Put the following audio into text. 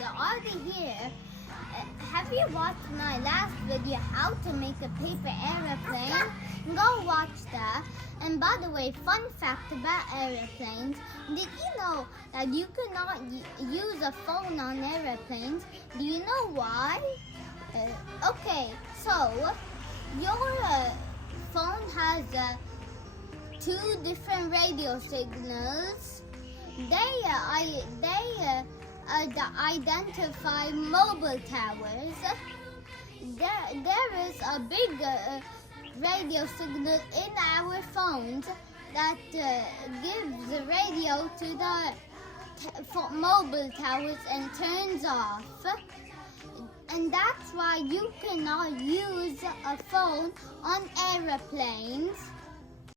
so over here, have you watched my last video, how to make a paper aeroplane? Go watch that. And by the way, fun fact about aeroplanes, did you know that you cannot use a phone on aeroplanes? Do you know why? Okay, so your phone has two different radio signals. They identify mobile towers. There is a big radio signal in our phones that gives the radio to the mobile towers and turns off. And that's why you cannot use a phone on aeroplanes.